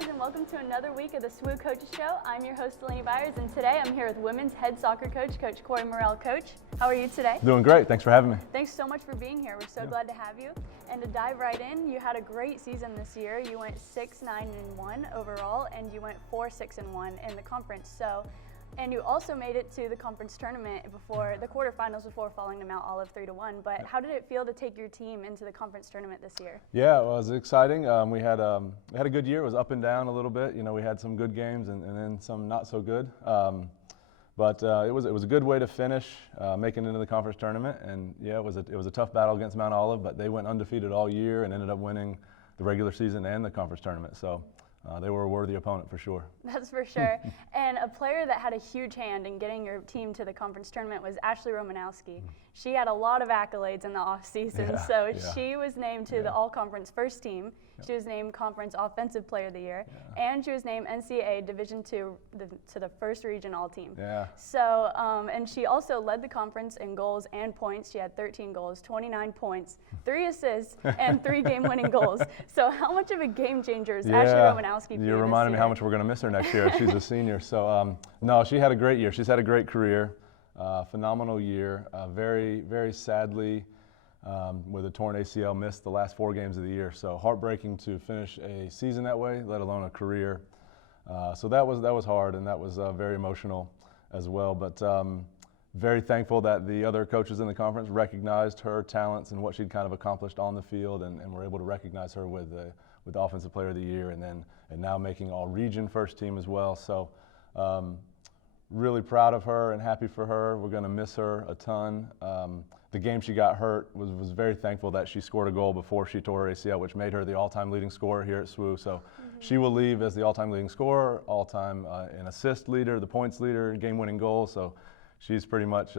guys, and welcome to another week of the SWU Coaches Show. I'm your host, Delaney Byers, and today I'm here with women's head soccer coach, Coach Corey Morrell. Coach, how are you today? Doing great. Thanks for having me. Thanks so much for being here. We're so glad to have you. And to dive right in, you had a great season this year. You went 6-9-1 overall, and you went 4-6-1 in the conference. And you also made it to the conference tournament before the quarterfinals before falling to Mount Olive 3-1. But how did it feel to take your team into the conference tournament this year? Yeah, it was exciting. We had a good year. It was up and down a little bit. You know, we had some good games and then some not so good. But it was a good way to finish making it into the conference tournament. And yeah, it was a tough battle against Mount Olive, but they went undefeated all year and ended up winning the regular season and the conference tournament. So they were a worthy opponent for sure. That's for sure. And a player that had a huge hand in getting your team to the conference tournament was Romanowski. She had a lot of accolades in the offseason, she was named to the All-Conference First Team. She was named Conference Offensive Player of the Year, and she was named NCAA Division II to the first region All-Team. So, and she also led the conference in goals and points. She had 13 goals, 29 points, 3 assists, and 3 game-winning goals. So how much of a game changer is Romanowski? You reminded me how much we're going to miss her next year. She's a senior. So, no, she had a great year. She's had a great career, phenomenal year. Very, very sadly, with a torn ACL, missed the last 4 games of the year. So heartbreaking to finish a season that way, let alone a career. So that was hard, and that was very emotional as well. But very thankful that the other coaches in the conference recognized her talents and what she'd kind of accomplished on the field, and were able to recognize her with the Offensive Player of the Year, and now making all-region first team as well. So really proud of her and happy for her. We're going to miss her a ton. The game she got hurt, was very thankful that she scored a goal before she tore her ACL, which made her the all-time leading scorer here at SWU. So she will leave as the all-time leading scorer, all-time in assist leader, the points leader, game-winning goal. So she's pretty much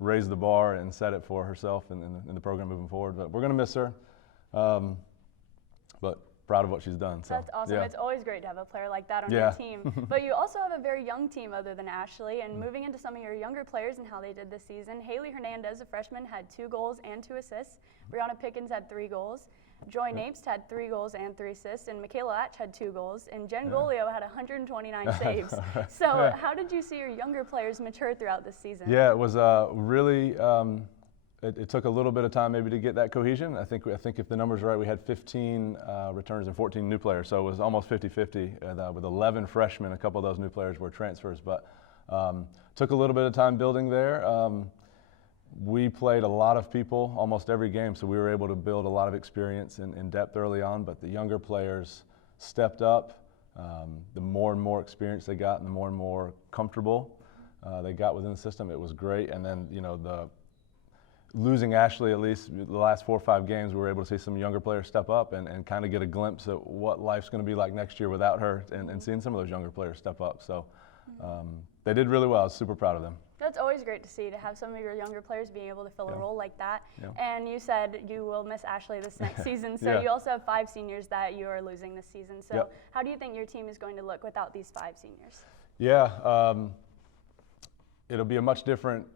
raised the bar and set it for herself in the program moving forward. But we're going to miss her. But proud of what she's done. So, that's awesome. Yeah. It's always great to have a player like that on your team. But you also have a very young team other than Ashley. And moving into some of your younger players and how they did this season, Haley Hernandez, a freshman, had 2 goals and 2 assists. Brianna Pickens had 3 goals. Joy Napes had 3 goals and 3 assists. And Michaela Atch had 2 goals. And Jen Golio had 129 saves. So how did you see your younger players mature throughout this season? Yeah, it was really it took a little bit of time maybe to get that cohesion. I think if the numbers are right, we had 15 returns and 14 new players, so it was almost 50-50 with 11 freshmen. A couple of those new players were transfers, but took a little bit of time building there. We played a lot of people almost every game, so we were able to build a lot of experience in depth early on, but the younger players stepped up. The more and more experience they got and the more comfortable they got within the system, it was great. And then, you know, losing Ashley, at least the last 4 or 5 games, we were able to see some younger players step up and kind of get a glimpse at what life's going to be like next year without her, and seeing some of those younger players step up. So they did really well. I was super proud of them. That's always great to see, to have some of your younger players being able to fill a role like that. And you said you will miss Ashley this next season, so you also have 5 seniors that you are losing this season. So how do you think your team is going to look without these 5 seniors? Yeah. It'll be a much different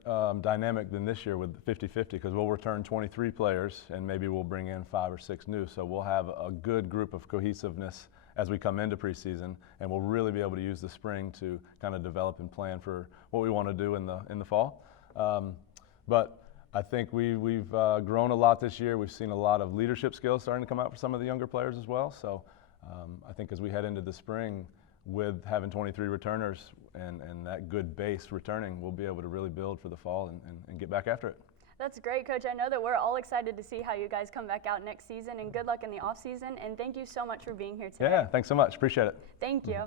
dynamic than this year with 50-50, because we'll return 23 players and maybe we'll bring in 5 or 6 new. So we'll have a good group of cohesiveness as we come into preseason, and we'll really be able to use the spring to kind of develop and plan for what we want to do in the fall. But I think we've grown a lot this year. We've seen a lot of leadership skills starting to come out for some of the younger players as well. So I think as we head into the spring, with having 23 returners and that good base returning, we'll be able to really build for the fall and get back after it. That's great, Coach. I know that we're all excited to see how you guys come back out next season, and good luck in the off season. And thank you so much for being here today. Yeah, thanks so much. Appreciate it. Thank you.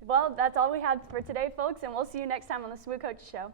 Well, that's all we have for today, folks, and we'll see you next time on the SWU Coach Show.